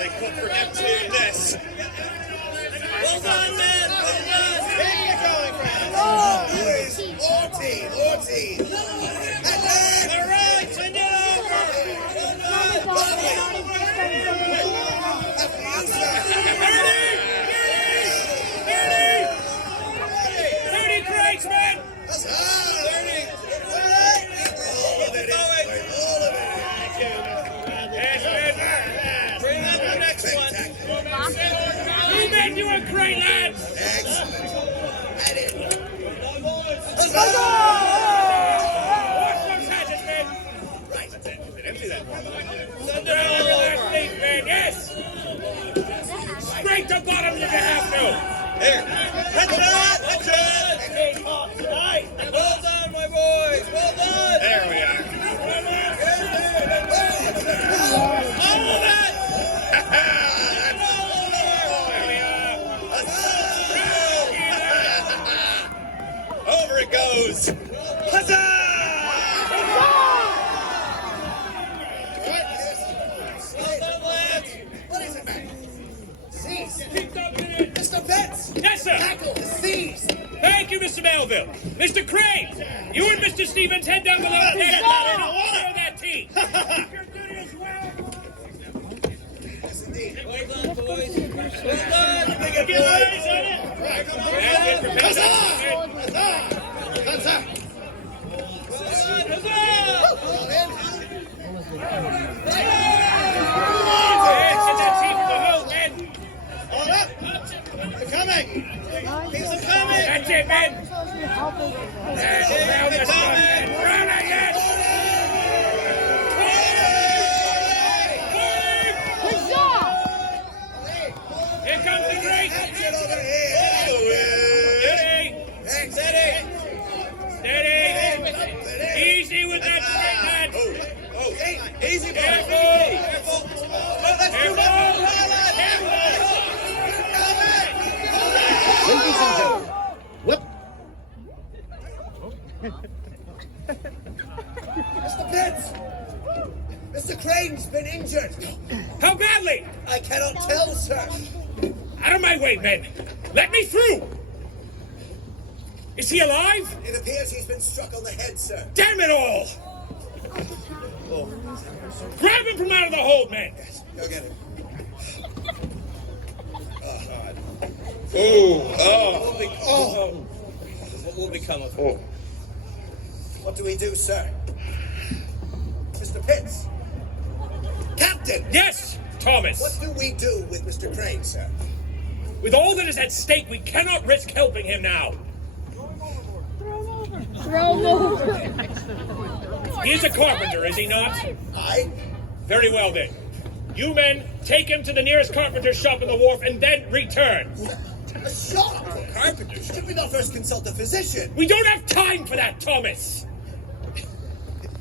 Lovely cut for Neptune, this. Well done, man. Well done. Keep it going, friends. Orty. All right, send it over. Thirty crates, man. You men doing great, lads! Excellent. Wash those hatches, men! Right, that's it. Empty that. Send it all over. Men, yes! Scrape the bottom if you have to! There. That's it. Right. Well done, my boys! Well done! There we are. All of that! Over it goes. Huzzah! What is it, man? Seize! Keep up with it! Mr. Betts! Yes, sir! Tackle! Seize! Thank you, Mr. Melville. Mr. Crane, you and Mr. Stevens head down below and take that tea. Yes, indeed. Well done, boys. Well done. Big Get boy. eyes on it. Right, come on. Huzzah! Huzzah! Get that tea from the hole, man. Hold up! They're coming! Keep them coming! That's it, man. Round the sun, man. Round it, yes. Here comes the great. That's it over here! Steady. Steady. Easy with that great, man. Easy, boy. Careful. Oh, that's too much. Ladies and gentlemen, what? Mr. Betts! Mr. Crane's been injured. How badly? I cannot tell, sir. Out of my way, men. Let me through. Is he alive? It appears he's been struck on the head, sir. Damn it all! Grab him from out of the hold, men. Go get him. What will become of him? What do we do, sir? Mr. Pitts! Captain! Yes, Thomas. What do we do with Mr. Crane, sir? With all that is at stake, we cannot risk helping him now. Throw him over. He is a carpenter, is he not? Aye? Very well, then. You men, take him to the nearest carpenter shop in the wharf and then return. A shop? Carpenters. Should we not first consult a physician? We don't have time for that, Thomas.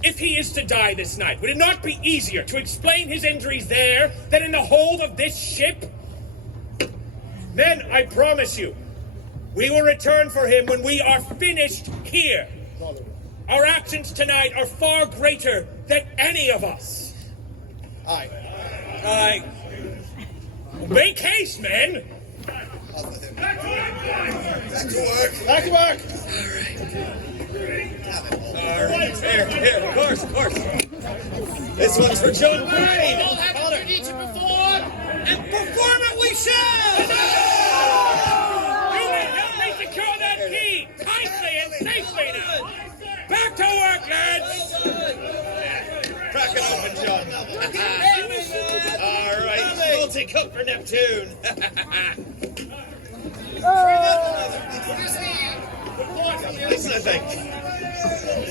If he is to die this night, would it not be easier to explain his injuries there than in the hold of this ship? Then, I promise you, we will return for him when we are finished here. Our actions tonight are far greater than any of us. Aye. Aye. Make haste, men! Off with him. Back to work. Back to work. All right. Here, of course. This one's for John Crane. All have the duty to perform, and perform it we shall! You men help me secure that key, tightly and safely now! Back to work, lads! Crack it open, John. All right. Multi-cup for Neptune. Listen, I think.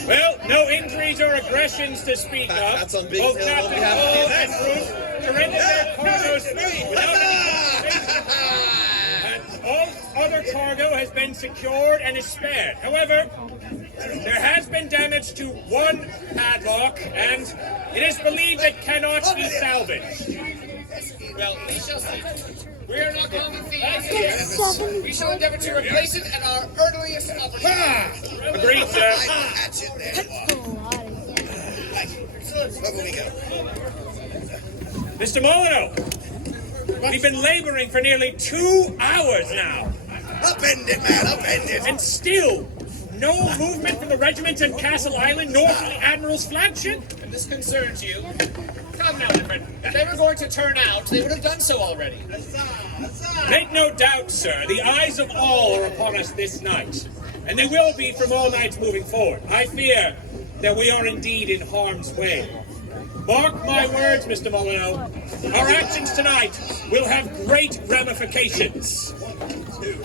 Well, no injuries or aggressions to speak of. That's on Big Both Hill. Captain We have to Hall do and that. Bruce surrendered their cargoes without any and all other cargo has been secured and is spared. However, there has been damage to one padlock, and it is believed it cannot be salvaged. Well, we shall see. We are not going to be here. We shall endeavor to replace it at our earliest opportunity. Agreed, sir. That's it. There you are. Right. Where will we go? Mr. Molyneux, We've been laboring for nearly 2 hours now. Upend it, man, upend it. And still, no movement from the regiment in Castle Island, nor from the Admiral's flagship. If this concerns you, come now, my friend. If they were going to turn out, they would have done so already. Make no doubt, sir, the eyes of all are upon us this night. And they will be from all nights moving forward. I fear that we are indeed in harm's way. Mark my words, Mr. Molyneux. Our actions tonight will have great ramifications. Thief!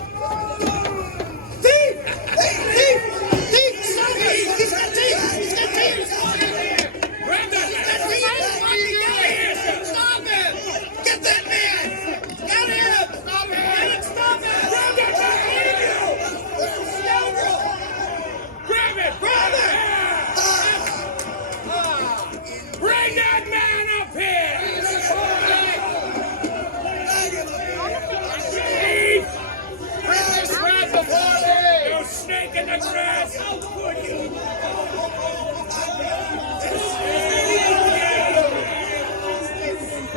Thief! Thief! Stop it! He's got teeth! He's got teeth! Grab that man! Stop him! Get that man! Get him! Stop him! Stop him! Grab that man! Scoundrel! Grab it! Grab it! Bring that man up here! Thief! Bring this rat before me! You snake in the grass! How could you?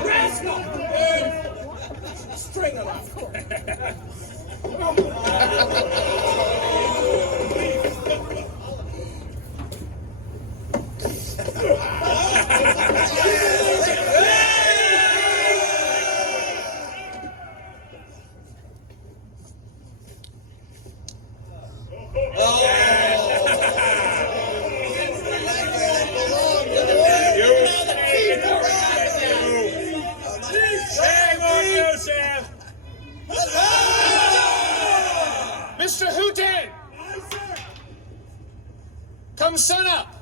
Rascal! String him up. Shame on you, Sam! Mr. Hooten! Come sun up!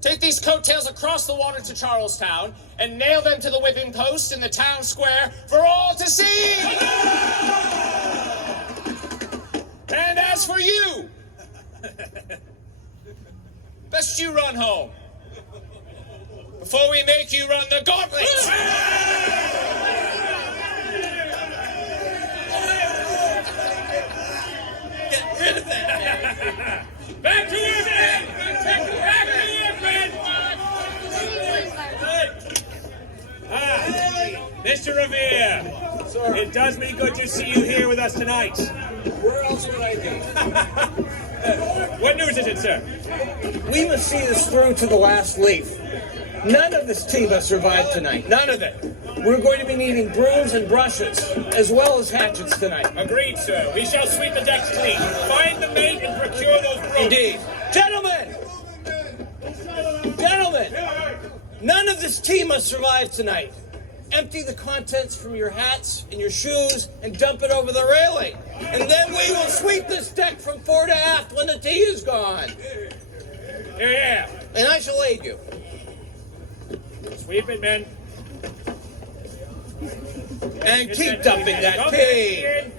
Take these coattails across the water to Charlestown and nail them to the whipping post in the town square for all to see! And as for you, best you run home before we make you run the gauntlet! Get rid of that! Back to work, man! Back to work, man! Mr. Revere, it does me good to see you here with us tonight. Where else would I be? What news is it, sir? We must see this through to the last leaf. None of this team has survived tonight. None of it. We're going to be needing brooms and brushes, as well as hatchets tonight. Agreed, sir. We shall sweep the decks clean. Find the mate and procure those brooms. Indeed. Gentlemen! Gentlemen! None of this team must survive tonight. Empty the contents from your hats and your shoes and dump it over the railing. And then we will sweep this deck from fore to aft when the tea is gone. Yeah. And I shall aid you. Sweep it, men. And keep dumping that tea.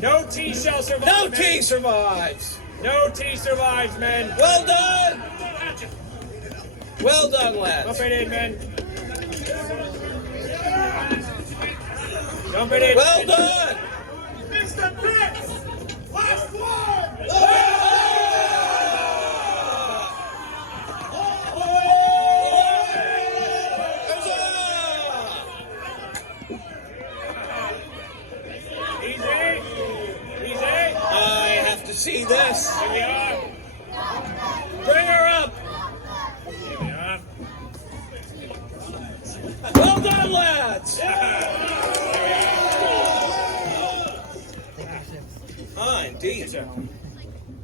No tea shall survive. No men. tea survives. No tea survives, men. Well done. Well done, lads. Dump it in, men. Dump it in. Well men. done. Mr. Prince! Last one! Easy. Easy. I have to see this. Here we are. Bring her up. Here we are. Well done, lads. Ah, indeed.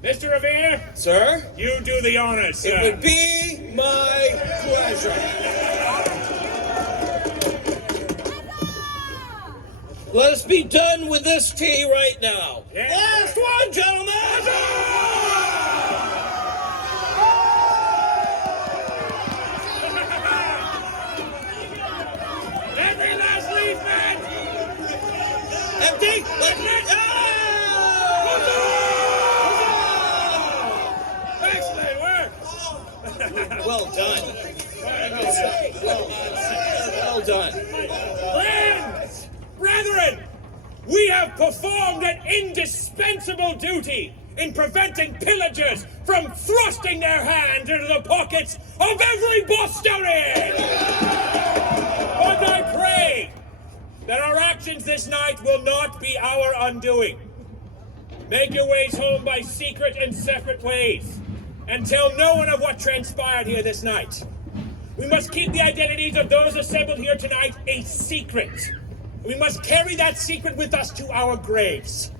Mr. Revere, Sir, you do the honors, sir. it would be my pleasure. Let us be done with this tea right now. Yeah. Last one, gentlemen. Every last leaf, man. Empty. Excellent work. Well done. Well done. Friends, brethren, we have performed an indispensable duty in preventing pillagers from thrusting their hands into the pockets of every Bostonian. But I pray actions this night will not be our undoing. Make your ways home by secret and separate ways, and tell no one of what transpired here this night. We must keep the identities of those assembled here tonight a secret. We must carry that secret with us to our graves.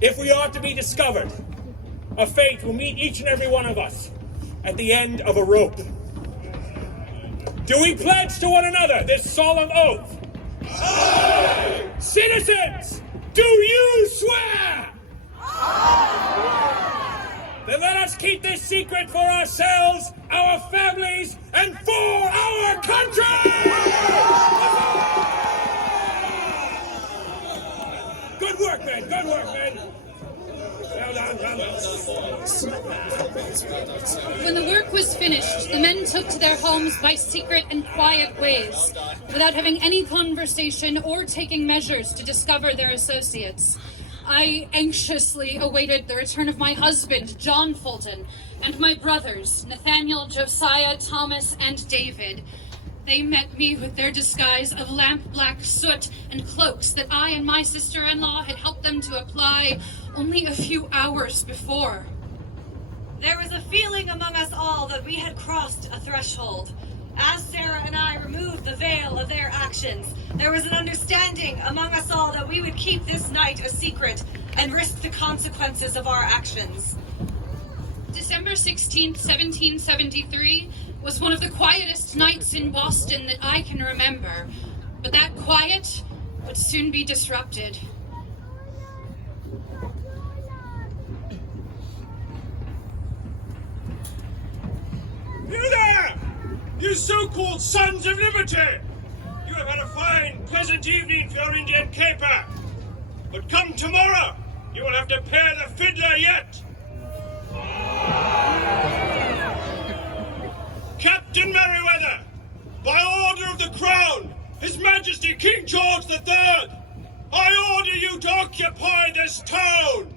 If we are to be discovered, a fate will meet each and every one of us at the end of a rope. Do we pledge to one another this solemn oath? Aye! Citizens, do you swear? Then let us keep this secret for ourselves, our families, and for our country! Good work, men. Good work, men. Well done, well done. When the work was finished, the men took to their homes by secret and quiet ways, without having any conversation or taking measures to discover their associates. I anxiously awaited the return of my husband, John Fulton, and my brothers, Nathaniel, Josiah, Thomas, and David. They met me with their disguise of lamp-black soot and cloaks that I and my sister-in-law had helped them to apply only a few hours before. There was a feeling among us all that we had crossed a threshold. As Sarah and I removed the veil of their actions, there was an understanding among us all that we would keep this night a secret and risk the consequences of our actions. December 16th, 1773 was one of the quietest nights in Boston that I can remember, but that quiet would soon be disrupted. You there! You so-called Sons of Liberty! You have had a fine, pleasant evening for your Indian caper. But come tomorrow, you will have to pay the fiddler yet. Captain Merriweather, by order of the Crown, His Majesty King George III, I order you to occupy this town!